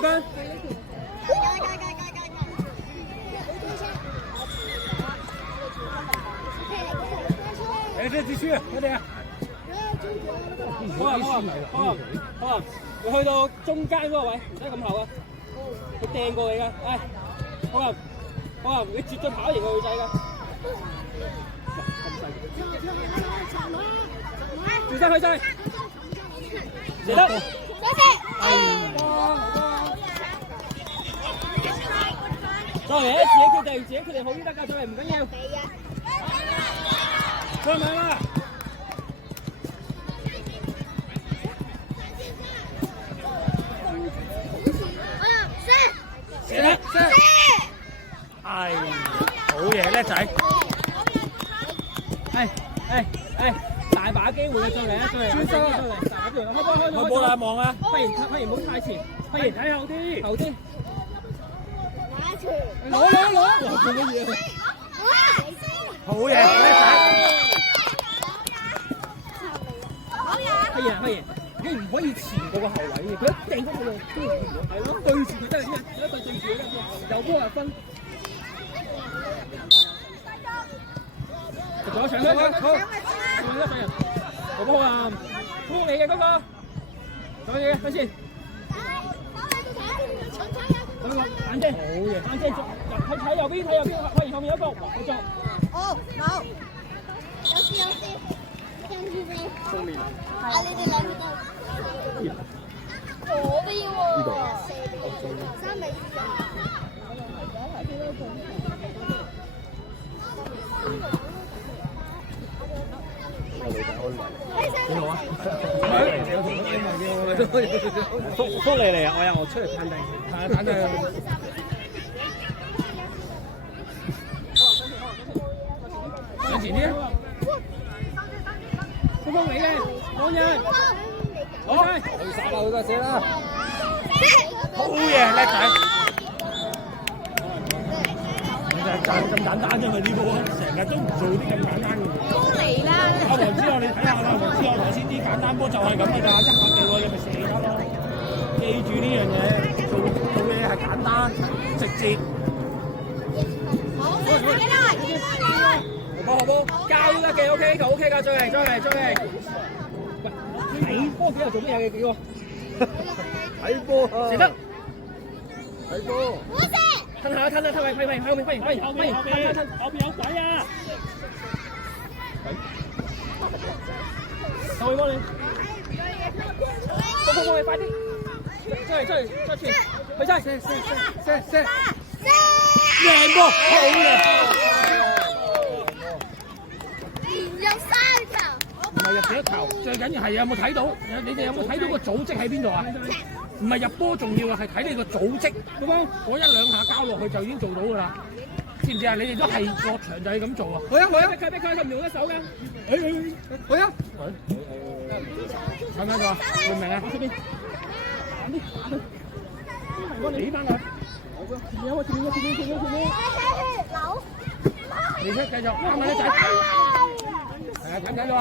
對分。誒，這繼續，快點。好，你去到中間嗰個位，唔使咁後啊。佢掟過你㗎，好，你絕對跑贏個女仔㗎。轉身去追，寫得。再嚟自己決定好啲得㗎，再嚟唔緊要。再嚟啦！寫得，好嘢，叻仔！大把機會嘅，再嚟，專心啊！開波啦，望啊！忽然唔好太前，忽然睇後啲。攞！做乜嘢？好嘢，叻仔！忽然，你唔可以前過個後位嘅，佢一掟咗佢就係咯，對住佢真係啲人，一對住佢咧，有波就分。仲有搶佢，好，仲有一隊人，好波啊！拖你嘅嗰個，仲有嘢，睇先。嗰個眼睛，好嘢，眼睛睇右邊，發現後面有一個，繼續。冇，有事。聰明。你哋兩個都。我都要喎。三尾。幾好啊！福利嚟啊！我出嚟睇定，睇定。上前啲。福你嘅，攞人。好，去殺啦，去個射啦。好嘢，叻仔。就咁簡單啫嘛，呢波成日都唔做啲咁簡單嘅嘢。都嚟啦！阿黃之後你睇下啦，黃之後頭先啲簡單波就係咁嘅咋，一下嘅喎，你咪射得咯。記住呢樣嘢，做嘢係簡單直接。好波，交都得嘅 ，OK 㗎，OK 㗎，再嚟。睇波幾日做乜嘢嘅幾個？睇波啊！射得。睇波。褪下，揮，後邊有鬼啊！後邊幫你，幫你快啲，出嚟，去射，贏波，好嘢！連入3球，唔係入幾多球，最緊要係有冇睇到？你哋有冇睇到個組織喺邊度啊？唔係入波重要啊，係睇你個組織，咁樣嗰一兩下交落去就已經做到㗎啦，知唔知啊？你哋都係落場就係咁做啊！去啊！逼佢唔用一手嘅，去啊！睇唔睇到啊？明唔明啊？出邊，你班啊！前面，你出繼續，啱咪叻仔，係啊，睇到啊！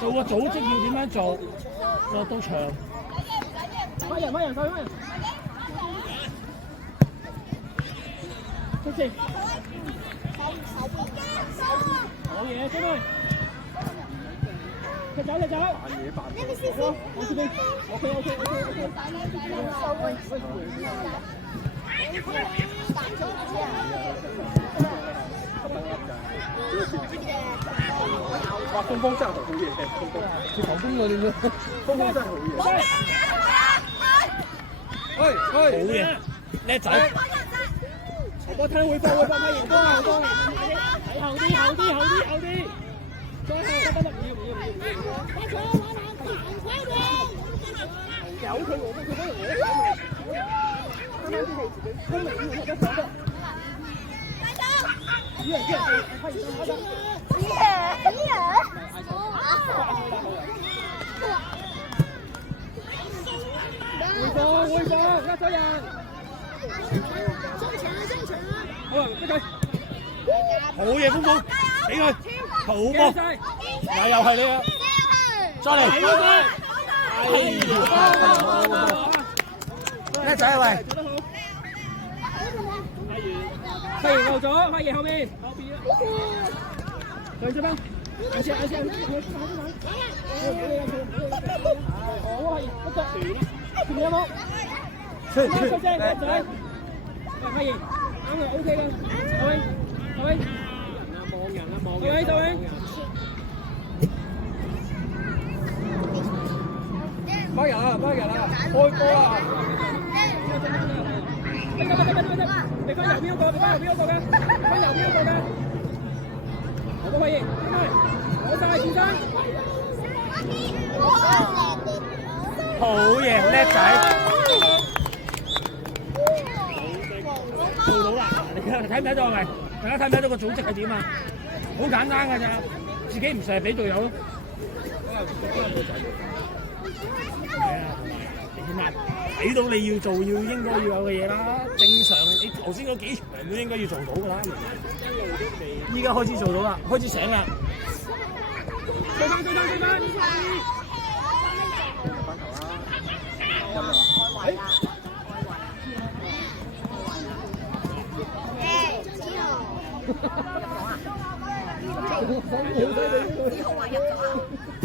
做個組織要點樣做？落到場。快人！出線，好嘢，出去！佢走，我這邊 ，OK。哇，風真係好嘢，似頭風嗰啲啫，風真係好嘢。好嘢，叻仔！我睇會放，快贏波！睇後啲，再後得，唔要！有佢我，啱啱先係自己，都未要睇得手得。會放，甩咗人。好啊，逼佢。好嘢，風風，俾佢。好波。又係你啊！再嚟。叻叻仔啊喂！做得好。快迎後咗，快迎後面。上出翻。下次。好係，不得。前面有冇？出聲，叻仔。快迎，啱啦 ，OK 㗎。各位。望人啦，各位。翻人啦，開波啦！你翻右邊嗰個嘅，翻右邊嗰個嘅，好多可以，好晒先生，好嘢，叻仔，做到啦！你睇唔睇到啊？咪大家睇唔睇到個組織係點啊？好簡單㗎咋，自己唔成日俾隊友咯。睇到你要做應該要有嘅嘢啦，正常你頭先嗰幾場都應該要做到㗎啦。依家開始做到啦，開始醒啦。追翻！子豪話入咗啊！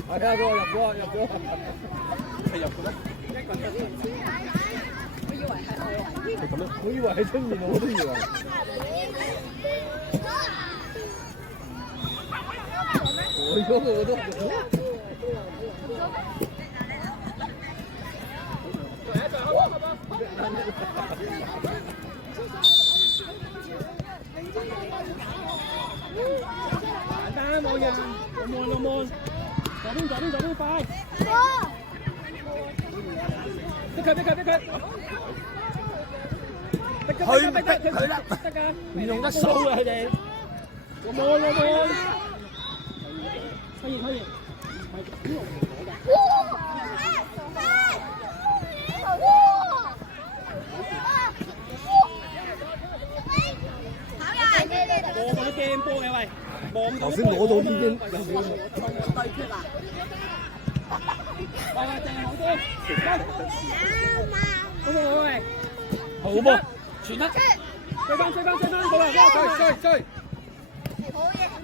係啊，佢話入咗，係入嘅咩？我以為喺出面，我都以為。我嗰個都。簡單冇人，我望。左邊快。逼佢！逼佢啦！唔用得數啊，佢哋。我望。可以。我覺得驚波嘅喂，望頭先攞到已經有少少對決啦。喂，鄭好啲，喂，好波，傳得，追翻，好啦，追，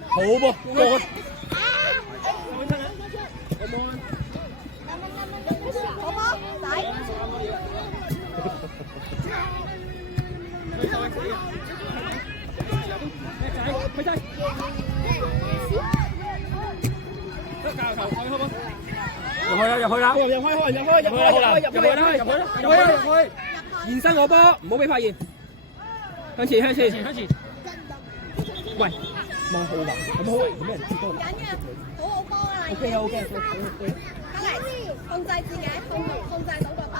好波，過。入去啦！現身我波，唔好俾發現。向前。喂，望浩華，咁好，有咩人接波？好波啊！OK。得嚟，控制自己，控制到個波。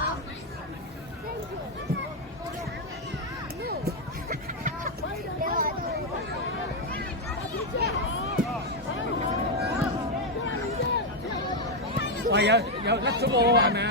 喂，有甩咗喎，係咪啊？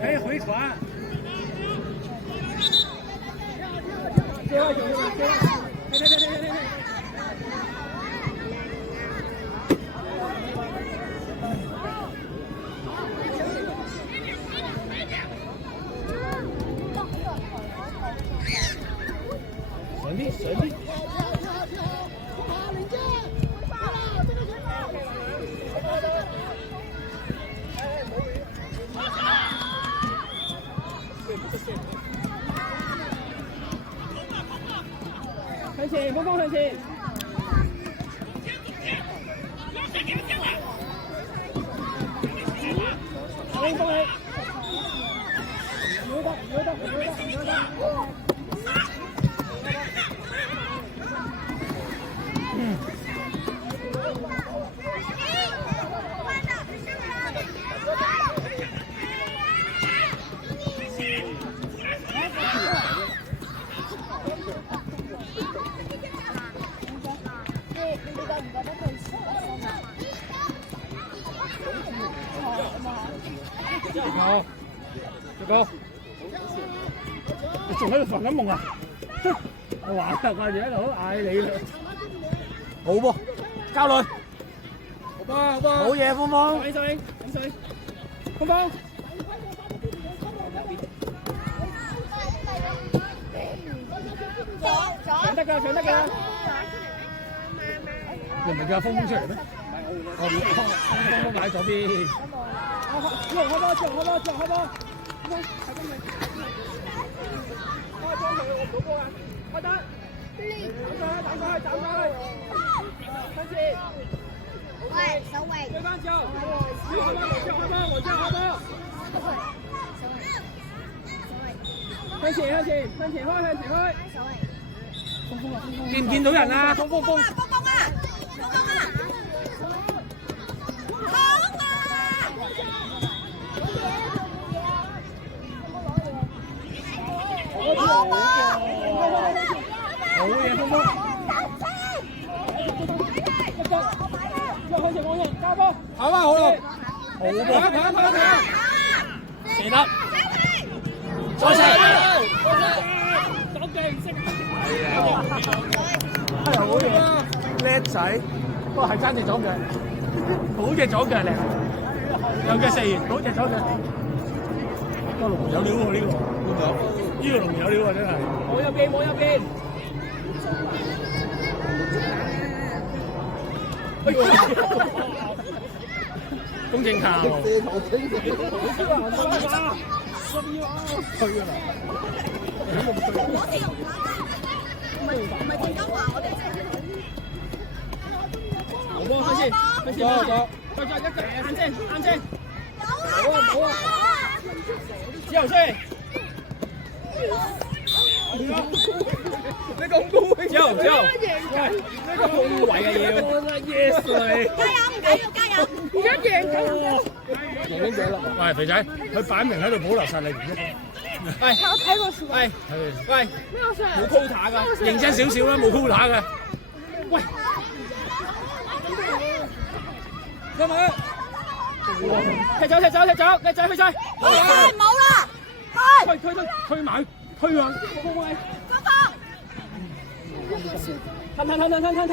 可以回傳。上啲。向前，峰向前。峰過嚟。唔得。好，最高。你仲喺度發緊夢啊？我話啦，掛住喺度嗌你啦。好噃，交女。好波好波。好嘢，芳芳。飲水飲水。芳芳。搶得㗎搶得㗎。你唔係叫芳芳出嚟咩？我芳芳買咗邊。朱紅開波，朱紅開波，朱紅開波。開波佢我唔到波啊！開得。斬佢，斬佢。跟住。喂，守衛。追翻之後，朱開波，黃之後開波。向前向前向前開向前開。見唔見到人啊？鋒鋒啊！好嘢，鋒鋒。向前往前加波。好啊，好啊。好跑噃。射得。再射。手勁識。好嘢，叻仔。不過係爭隻左腳，好隻左腳嚟，有腳射完，好隻左腳。個龍有料喎呢個，呢個龍有料喎真係。冇入邊冇入邊。公正球。去啊！唔係鄭嘉華，我哋好波開先，開先，再一腳啱先啱先。好啊好啊。之後先。呢個好高位。之後，呢個好位嘅要。Yes 你。加油！而家贏緊。贏緊者啦！喂，肥仔，佢擺明喺度保留實力唔喐。喂，我睇過樹。喂，冇 quota 㗎，認真少少啦，冇 quota 嘅。喂，有冇？踢走，叻仔去晒。冇啦，推埋，推啊！吞，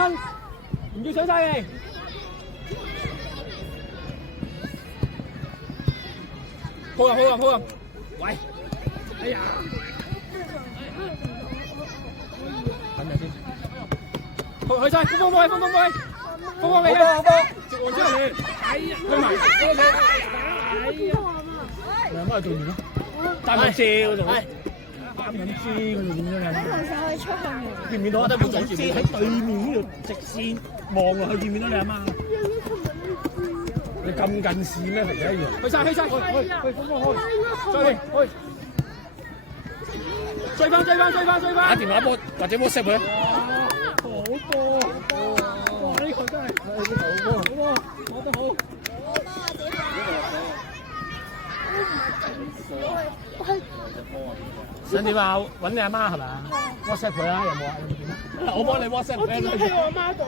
唔要上晒嘅。好啊！喂，哎呀！等陣先。去晒，風波，好波！接王之後你，哎呀，推埋，哎呀，你阿媽做完啦，擔緊遮嗰度，擔緊遮嗰度點樣啊？可以出去。見唔見到啊？擔緊遮喺對面呢度直線望落去，見唔見到你阿媽？你咁近視咩？肥仔要？去晒，風波開，再去，追翻！打電話波或者 WhatsApp 佢。好波！哇！呢個真係好波，攞得好。想點啊？揾你阿媽係咪啊 ？WhatsApp 佢啦，有冇啊？我幫你 WhatsApp 佢。我喺我媽度。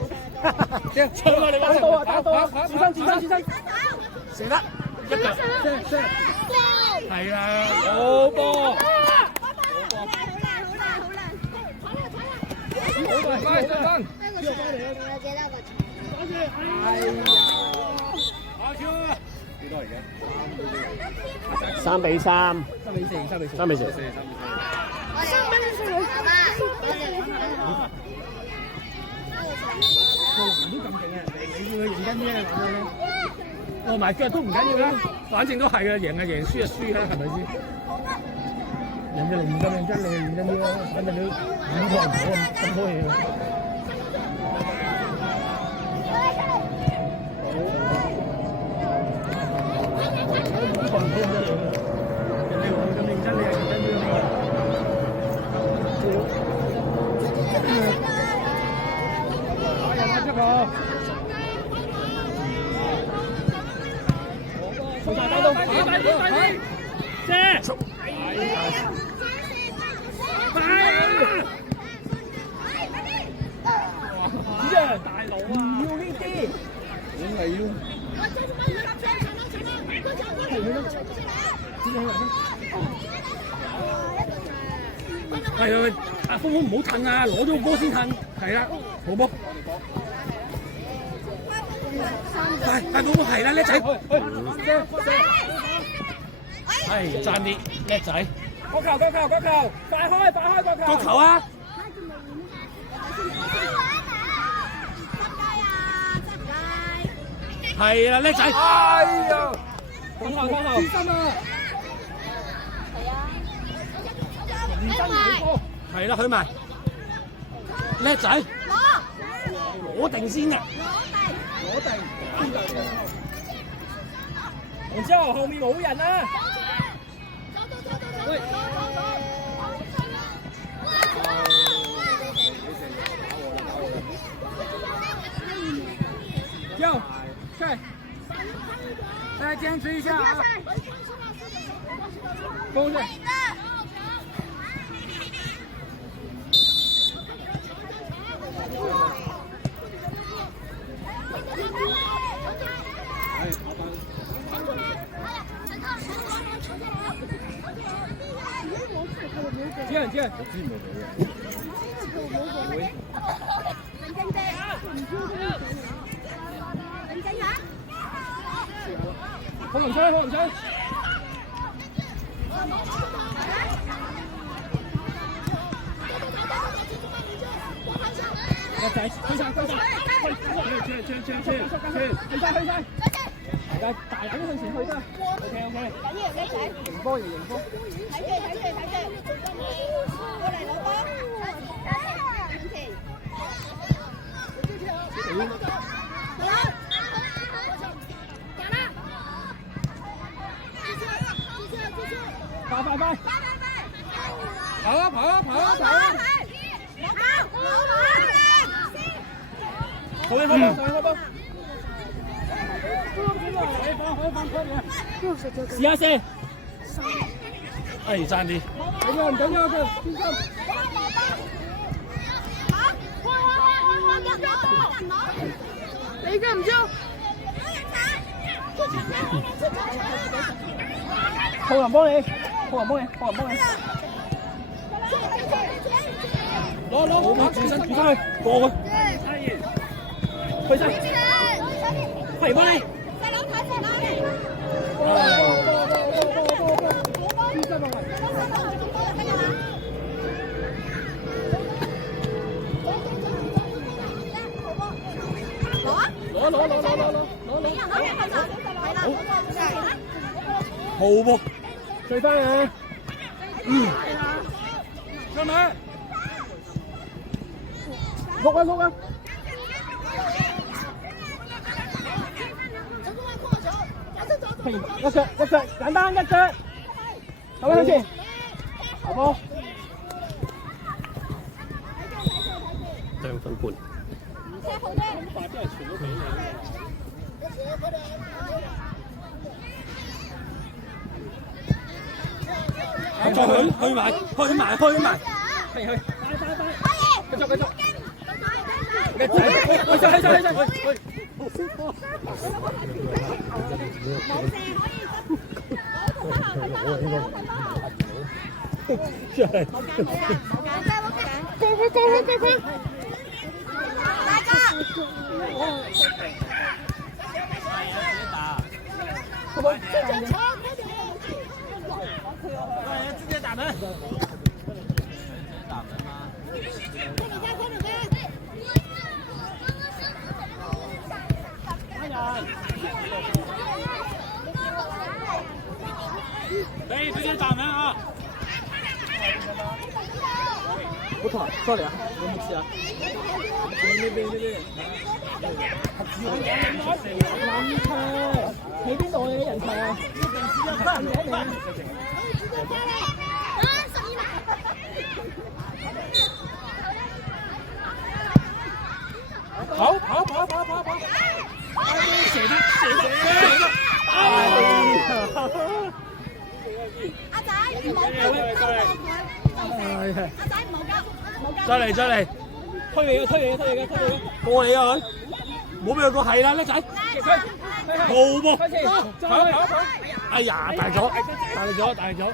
我幫你 WhatsApp。打到，轉身。射得，一腳。射。係啦，好波。快上分！呢個上嚟有幾多個場？係啊！幾多而家？3比3。3比4。都咁勁啊！你要佢認真啲啊！落埋腳都唔緊要啦，反正都係嘅，贏係贏，輸係輸啦，係咪先？人哋嚟唔咁認真，你認真啲啦，反正你演錯唔好咁多嘢。大佬啊！係阿峰峰唔好褪啊，攞咗個波先褪，係啦，好波。快寶寶係啦，叻仔，係爭啲，叻仔。個球，快開個球。個球啊！係啦，叻仔。哎呀！放後。資深啊！係啦，許埋。叻仔。攞定先嘅。攞定。然之後後面冇人啊！喂。右，快！再坚持一下啊！攻去！接！好唔吹！叻仔，去晒！大人向前去得。OK。迎波。睇住。過嚟攞波。快！跑啊！好嘅，開波！試下先。哎，爭啲。緊要，先生。你嘅唔知。後人幫你。攞，轉身去，過去。去晒。係幫你。好噃，追翻嚟。出埋。碌啊！一腳，簡單一腳。咁樣先。好波。2分半。快啲係傳到俾你。再去埋。去。繼續。叻仔，去。直接打门。可以直接打门啊！好痛啊 ！sorry 啊，有冇事啊？呢邊。人才喺邊度啊？你人才啊？跑！阿仔，唔好交佢。阿仔唔好交。再嚟，推你嘅。過你啊佢。冇俾佢個係啦，叻仔。好噃。哎呀，大咗，大咗。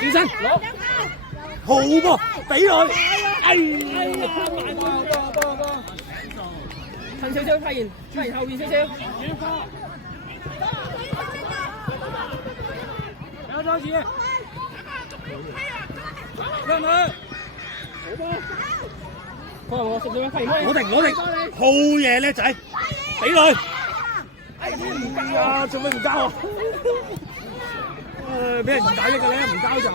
轉身攞。好噃，俾佢。哎呀，近少少，發現後邊少少。不要着急。讓佢。我食咗咩？我定，好嘢叻仔，俾佢。哎呀，做咩唔交啊？俾人打一個咧，唔交就。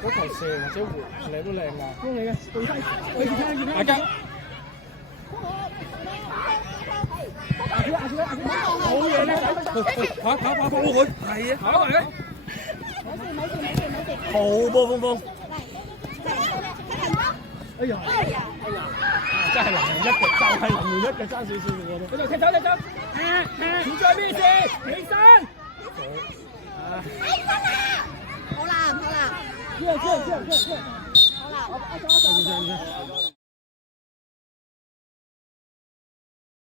嗰球射或者回你都靚啊！幫你嘅，對低，我見睇。大家。好嘢叻仔，跑佢，係啊，跑佢。好噃，峰峰。哎呀！真係臨門一腳，爭少少嘅喎都。嗰度踢走，唔再咩事？起身。好啦，知道。好啦，我